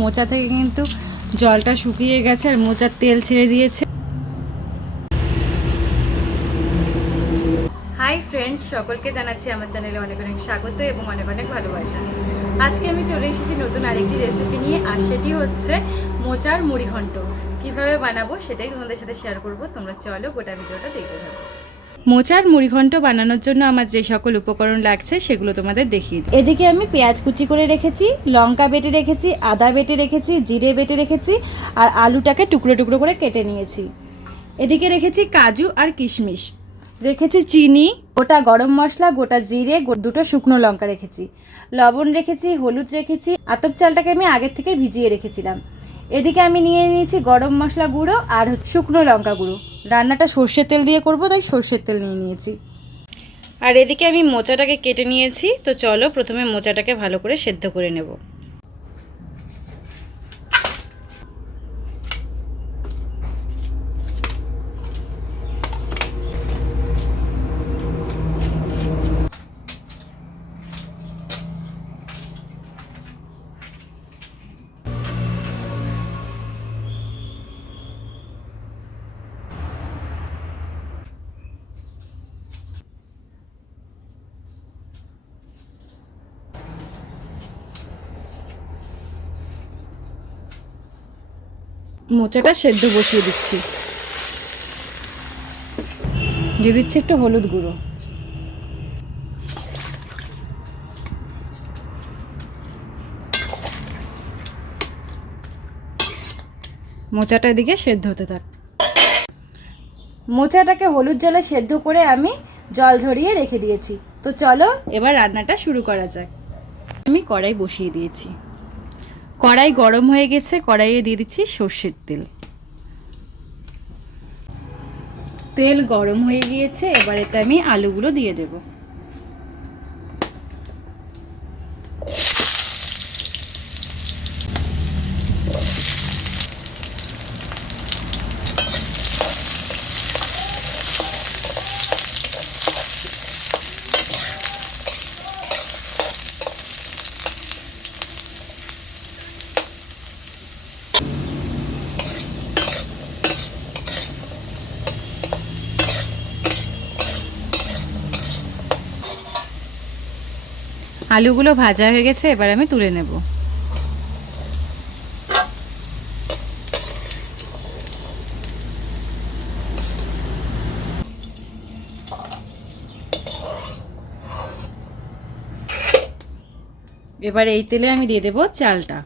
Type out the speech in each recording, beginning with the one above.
মোচা থেকে কিন্তু জলটা শুকিয়ে গেছে আর মোচার তেল ছেড়ে দিয়েছে। হাই ফ্রেন্ডস, সকলকে জানাচ্ছি আমার চ্যানেলে অনেক অনেক স্বাগত এবং অনেক অনেক ভালোবাসা। আজকে আমি চলে এসেছি নতুন আরেকটি রেসিপি নিয়ে, আর সেটি হচ্ছে মোচার মুড়িঘণ্ট। কীভাবে বানাবো সেটাই তোমাদের সাথে শেয়ার করব। তোমরা চলো গোটা ভিডিওটা দেখতে থাকো। মোচার মুড়িঘণ্ট বানানোর জন্য আমার যে সকল উপকরণ লাগছে সেগুলো তোমাদের দেখিয়ে দিই। এদিকে আমি পেঁয়াজ কুচি করে রেখেছি, লঙ্কা বেটে রেখেছি, আদা বেটে রেখেছি, জিরে বেটে রেখেছি, আর আলুটাকে টুকরো টুকরো করে কেটে নিয়েছি। এদিকে রেখেছি কাজু আর কিশমিশ, রেখেছি চিনি, গোটা গরম মশলা, গোটা জিরে, দুটো শুকনো লঙ্কা রেখেছি, লবণ রেখেছি, হলুদ রেখেছি। আতপ চালটাকে আমি আগের থেকে ভিজিয়ে রেখেছিলাম। এদিকে আমি নিয়ে নিয়েছি গরম মশলা গুঁড়ো আর শুকনো লঙ্কা গুঁড়ো। রান্নাটা সর্ষের তেল দিয়ে করব, তাই সর্ষের তেল নিয়ে নিয়েছি। আর এদিকে আমি মোচাটাকে কেটে নিয়েছি। তো চলো প্রথমে মোচাটাকে ভালো করে সেদ্ধ করে নেব। মোচাটা সেদ্ধ বসিয়ে দিচ্ছি। দিয়ে দিচ্ছি একটু হলুদ গুঁড়ো। মোচাটা এদিকে সেদ্ধ হতে থাক। মোচাটাকে হলুদ জলে সেদ্ধ করে আমি জল ঝরিয়ে রেখে দিয়েছি। তো চলো এবার রান্নাটা শুরু করা যাক। আমি কড়াই বসিয়ে দিয়েছি। কড়াই গরম হয়ে গেছে, কড়াইয়ে দিয়ে দিচ্ছি সর্ষের তেল। তেল গরম হয়ে গিয়েছে, এবার এতে আমি আলুগুলো দিয়ে দেব। আলুগুলো ভাজা হয়ে গেছে, এবার আমি তুলে নেব। এবার এই তেলে আমি দিয়ে দেব চালটা।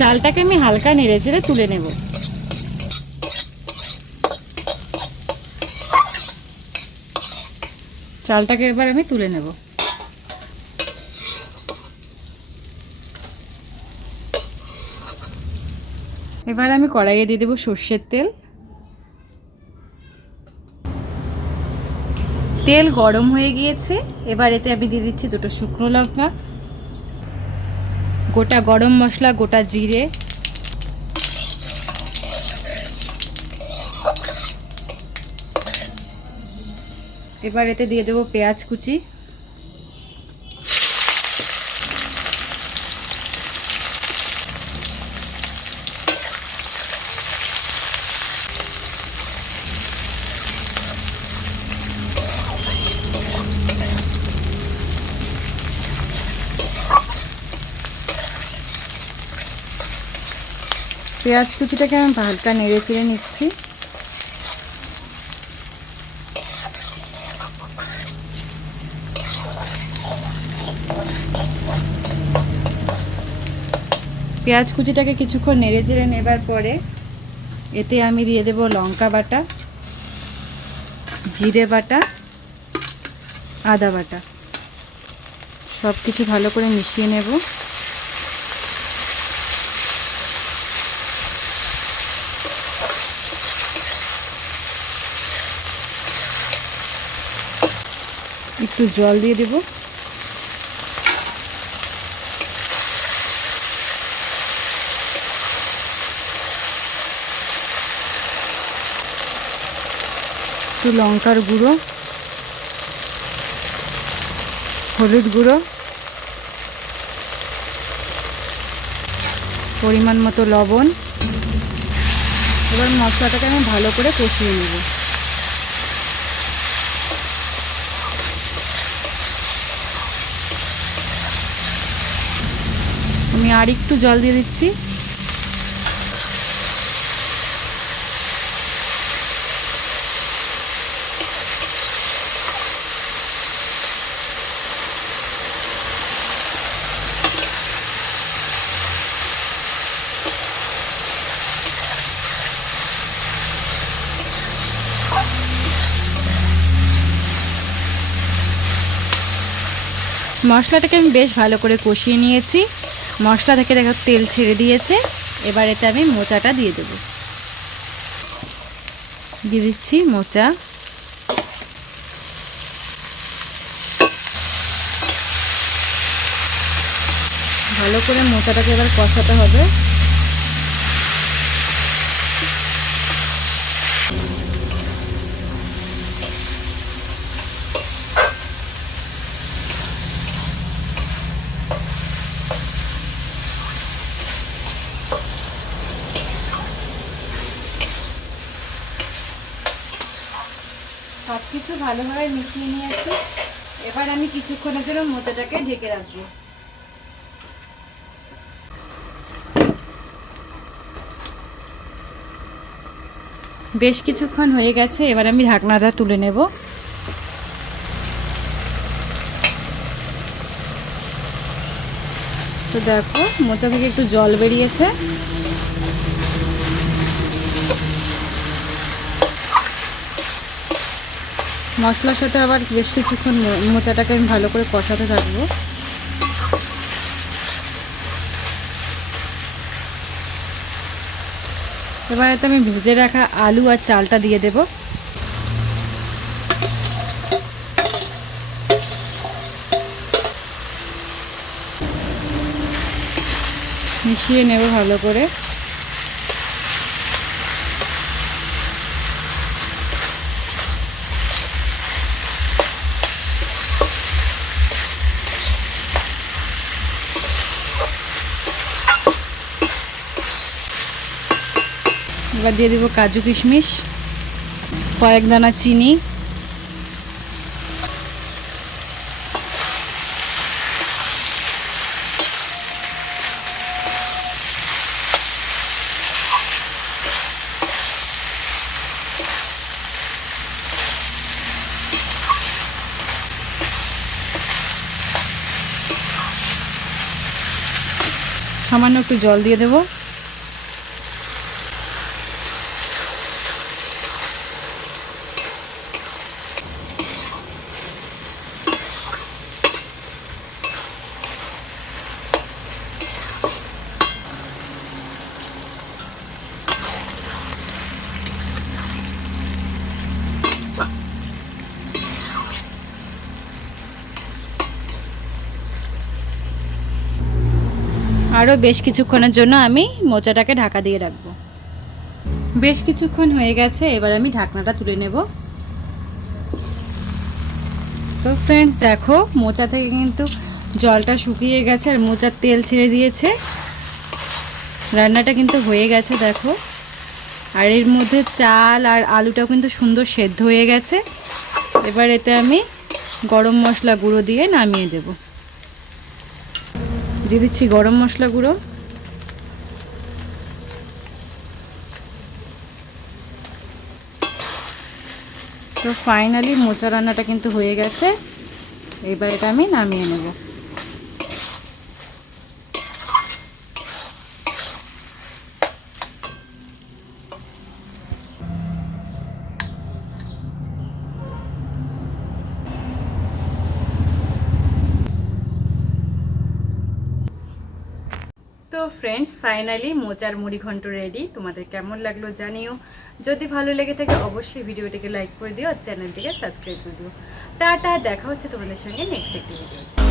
চালটাকে আমি হালকা নেড়ে চেড়ে তুলে নেব। চালটাকে এবার আমি তুলে নেব। এবার আমি কড়াইয়ে দিয়ে দেবো সর্ষের তেল। তেল গরম হয়ে গিয়েছে, এবার এতে আমি দিয়ে দিচ্ছি দুটো শুকনো লঙ্কা, গোটা গরম মশলা, গোটা জিরে, এবার এতে দিয়ে দেবো পেঁয়াজ কুচি, পেঁয়াজ কুচিটাকে আমি হালকা নেড়ে চেড়ে নিচ্ছি। পেঁয়াজ কুচিটাকে কিছুক্ষণ নেড়ে চেড়ে নেবার পরে এতে আমি দিয়ে দেব লঙ্কা বাটা, জিরে বাটা, আদা বাটা, সব কিছু ভালো করে মিশিয়ে নেব। একটু জল দিয়ে দেব। একটু লঙ্কার গুঁড়ো, হলুদ গুঁড়ো, পরিমাণ মতো লবণ। এবার মশলাটাকে আমি ভালো করে কষিয়ে নেব। আমি আর একটু জল দিয়ে দিচ্ছি। মশলাটাকে আমি বেশ ভালো করে কষিয়ে নিয়েছি। মশলা থেকে দেখো তেল ছেড়ে দিয়েছে। এবার এতে আমি মোচাটা দিয়ে দেব। দিয়ে দিচ্ছি মোচা। ভালো করে মোচাটাকে এবার কষাতে হবে। সব কিছু ভালোভাবে মিশিয়ে নিয়েছি। এবার আমি কিছুক্ষণের জন্য মোচাটাকে ঢেকে রাখবো। বেশ কিছুক্ষণ হয়ে গেছে। এবার আমি ঢাকনাটা তুলে নেব। তো দেখো মোচা থেকে একটু জল বেরিয়েছে। মশলার সাথে আবার বেশ কিছুক্ষণ মোচাটাকে আমি ভালো করে কষাতে থাকবো। এবার এতে আমি ভেজে রাখা আলু আর চালটা দিয়ে দেব। মিশিয়ে নেব ভালো করে। এবার দিয়ে দেবো কাজু কিশমিশ, কয়েক দানা চিনি, সামান্য একটু জল দিয়ে দেবো। আরও বেশ কিছুক্ষণের জন্য আমি মোচাটাকে ঢাকা দিয়ে রাখবো। বেশ কিছুক্ষণ হয়ে গেছে। এবার আমি ঢাকনাটা তুলে নেব। তো ফ্রেন্ডস দেখো মোচা থেকে কিন্তু জলটা শুকিয়ে গেছে আর মোচার তেল ছেড়ে দিয়েছে। রান্নাটা কিন্তু হয়ে গেছে দেখো। আর এর মধ্যে চাল আর আলুটাও কিন্তু সুন্দর সেদ্ধ হয়ে গেছে। এবার এতে আমি গরম মশলা গুঁড়ো দিয়ে নামিয়ে দেব। দিয়ে দিচ্ছি গরম মশলা গুঁড়ো। তো ফাইনালি মোচা রান্নাটা কিন্তু হয়ে গেছে। এবার এটা আমি নামিয়ে নেব। তো ফ্রেন্ডস ফাইনালি মোচার মুড়ি ঘন্ট রেডি। তোমাদের কেমন লাগলো জানিও। যদি ভালো লেগে থাকে অবশ্যই ভিডিওটিকে লাইক করে দিও আর চ্যানেলটিকে সাবস্ক্রাইব করে দিও। টাটা, দেখা হচ্ছে তোমাদের সঙ্গে নেক্সট একটি ভিডিও।